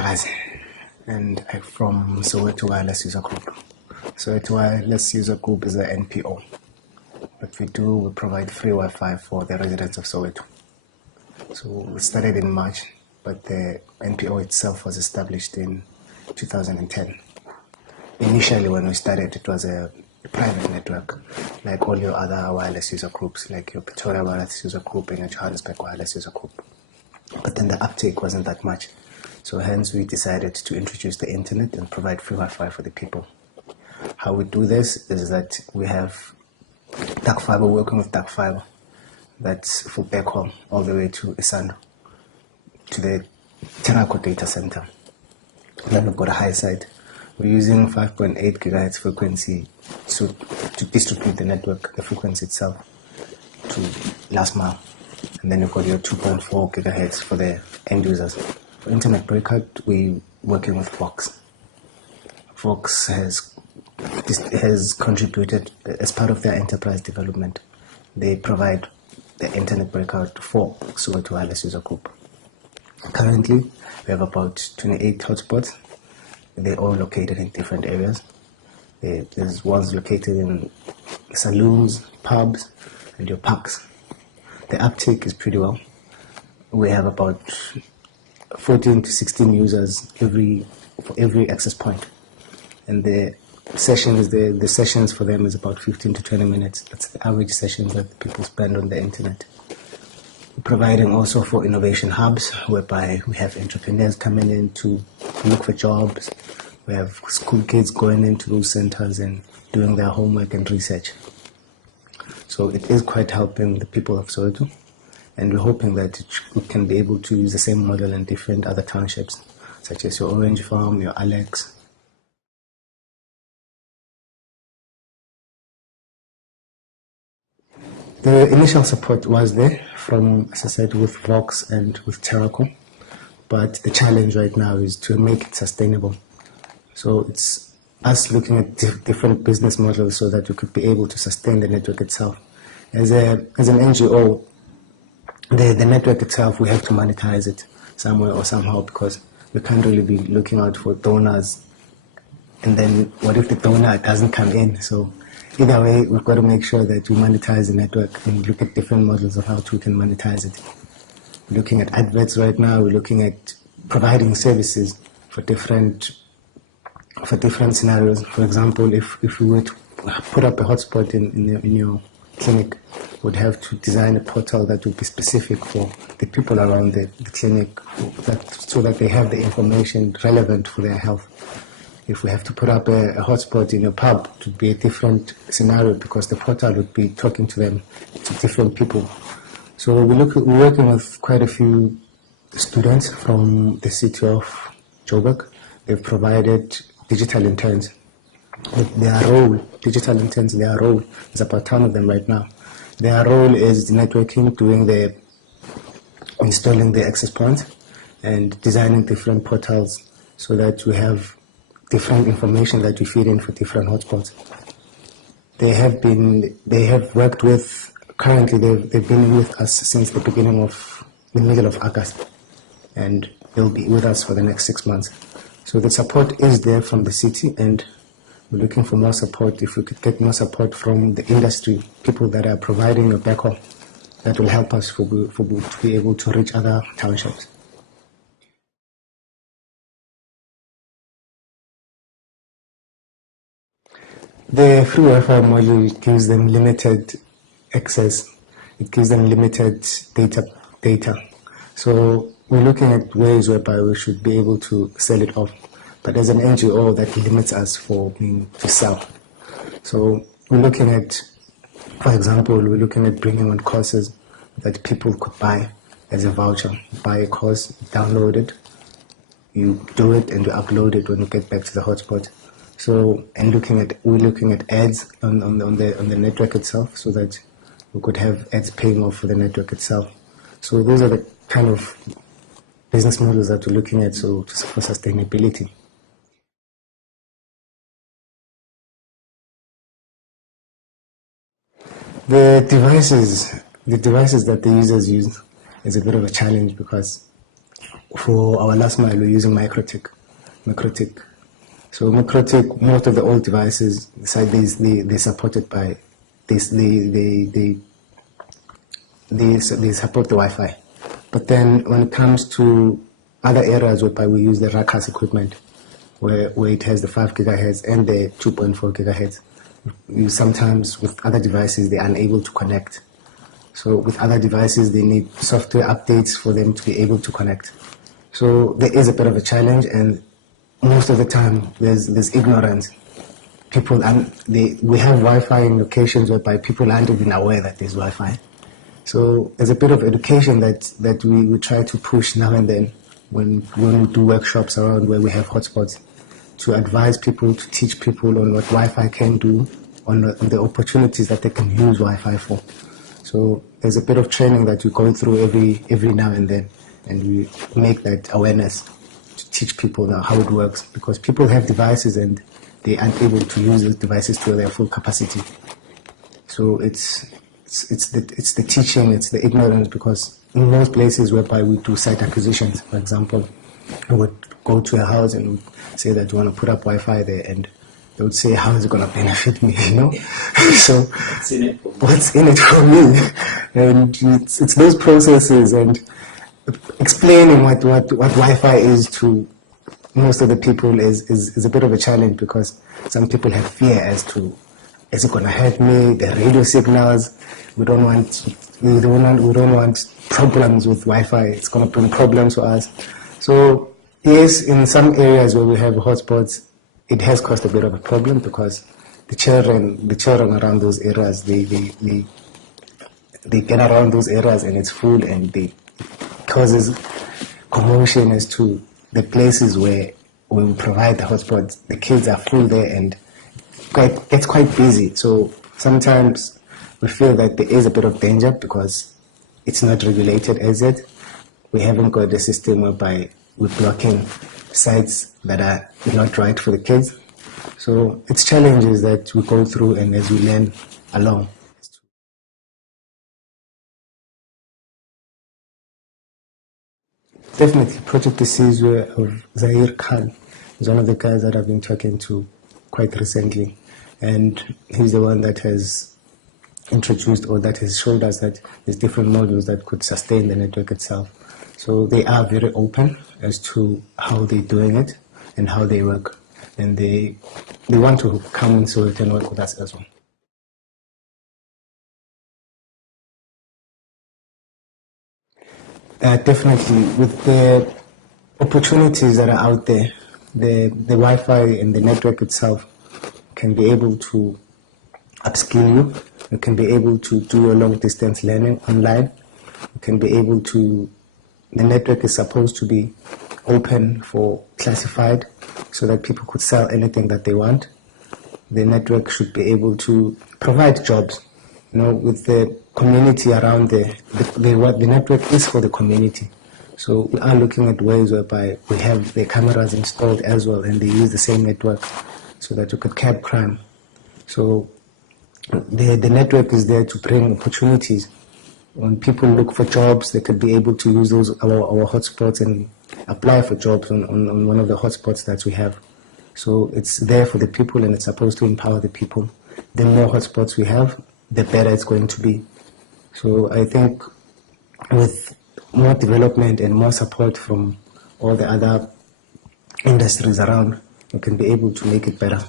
Vilakazi, and I'm from Soweto Wireless User Group. Soweto Wireless User Group is an NPO. What we do, we provide free Wi-Fi for the residents of Soweto. So we started in March, but the NPO itself was established in 2010. Initially, when we started, it was a private network, like all your other wireless user groups, like your Pretoria Wireless User Group and your Johannesburg Wireless User Group. But then the uptake wasn't that much. So hence we decided to introduce the internet and provide free Wi-Fi for the people. How we do this is that we have dark fiber, working with dark fiber. That's for backhaul all the way to Isando, to the Terraco data center. Then we've got a high side. We're using 5.8 gigahertz frequency to distribute the network, the frequency itself, to last mile. And then you've got your 2.4 gigahertz for the end users. For internet breakout, we're working with Vox. Vox has contributed as part of their enterprise development. They provide the internet breakout for Soweto Wireless User Group. Currently, we have about 28 hotspots. They're all located in different areas. There's ones located in saloons, pubs, and your parks. The uptake is pretty well. We have about 14 to 16 users for every access point. And the sessions for them is about 15 to 20 minutes. That's the average sessions that people spend on the internet. We're providing also for innovation hubs, whereby we have entrepreneurs coming in to look for jobs. We have school kids going into those centers and doing their homework and research. So it is quite helping the people of Soweto. And we're hoping that we can be able to use the same model in different other townships, such as your Orange Farm, your Alex. The initial support was there from, as I said, with Vox and with Terraco. But the challenge right now is to make it sustainable. So it's us looking at different business models so that we could be able to sustain the network itself. As an NGO, the network itself, we have to monetize it somewhere or somehow, because we can't really be looking out for donors. And then what if the donor doesn't come in? So either way, we've got to make sure that we monetize the network and look at different models of how we can monetize it. We're looking at adverts right now. We're looking at providing services for different scenarios. For example, if we were to put up a hotspot in your clinic, would have to design a portal that would be specific for the people around the clinic, so that they have the information relevant for their health. If we have to put up a hotspot in a pub, it would be a different scenario, because the portal would be talking to them, to different people. So we're working with quite a few students from the city of Joburg. They've provided digital interns. Their role, there's about 10 of them right now. Their role is networking, installing the access points and designing different portals, so that we have different information that we feed in for different hotspots. They've been with us since the middle of August, and they'll be with us for the next 6 months. So the support is there from the city, and we're looking for more support. If we could get more support from the industry, people that are providing a backhaul, that will help us to be able to reach other townships. The free Wi-Fi module gives them limited access. It gives them limited data. So we're looking at ways whereby we should be able to sell it off. But as an NGO, that limits us for being to sell. So we're looking at, for example, bringing on courses that people could buy as a voucher. Buy a course, download it, you do it, and you upload it when you get back to the hotspot. So, and we're looking at ads on the network itself, so that we could have ads paying off for the network itself. So those are the kind of business models that we're looking at, for sustainability. The devices that the users use is a bit of a challenge, because For our last mile, we're using MikroTik. So MikroTik, most of the old devices, they're supported by this. They support the Wi-Fi. But then when it comes to other areas whereby we use the Rakas equipment, where it has the 5 gigahertz and the 2.4 gigahertz, sometimes with other devices they're unable to connect. So with other devices they need software updates for them to be able to connect. So there is a bit of a challenge, and most of the time there's ignorance. We have Wi-Fi in locations whereby people aren't even aware that there's Wi-Fi. So there's a bit of education that we try to push now and then when we do workshops around where we have hotspots, to advise people, to teach people on what Wi-Fi can do, on the opportunities that they can use Wi-Fi for. So there's a bit of training that we go through every now and then, and we make that awareness to teach people now how it works, because people have devices and they aren't able to use those devices to their full capacity. So it's the teaching, it's the ignorance, because in most places whereby we do site acquisitions, for example, we would go to a house and say that we want to put up Wi-Fi there, and they would say, how is it going to benefit me, So what's in it for me? And it's those processes, and explaining what Wi-Fi is to most of the people is a bit of a challenge, because some people have fear as to, is it going to hurt me? The radio signals, we don't want problems with Wi-Fi. It's going to bring problems for us. So yes, in some areas where we have hotspots, it has caused a bit of a problem, because the children around those areas, they get around those areas and it's full, and it causes commotion as to the places where we provide the hotspots. The kids are full there and gets quite busy. So sometimes we feel that there is a bit of danger because it's not regulated as yet. We haven't got a system whereby we're blocking sites that are not right for the kids. So it's challenges that we go through, and as we learn along. Definitely, Project Isizwe of Zahir Khan is one of the guys that I've been talking to quite recently, and he's the one that has introduced, or that has showed us that there's different modules that could sustain the network itself. So they are very open as to how they're doing it and how they work, and they want to come in so they can work with us as well. Definitely, with the opportunities that are out there, the Wi-Fi and the network itself can be able to upskill you. You can be able to do your long distance learning online. You can be able to, the network is supposed to be open for classified so that people could sell anything that they want. The network should be able to provide jobs. With the community around there, the network is for the community. So we are looking at ways whereby we have the cameras installed as well, and they use the same network so that we could curb crime. So the network is there to bring opportunities. When people look for jobs, they could be able to use our hotspots and apply for jobs on one of the hotspots that we have. So it's there for the people, and it's supposed to empower the people. The more hotspots we have, the better it's going to be. So I think with more development and more support from all the other industries around, we can be able to make it better.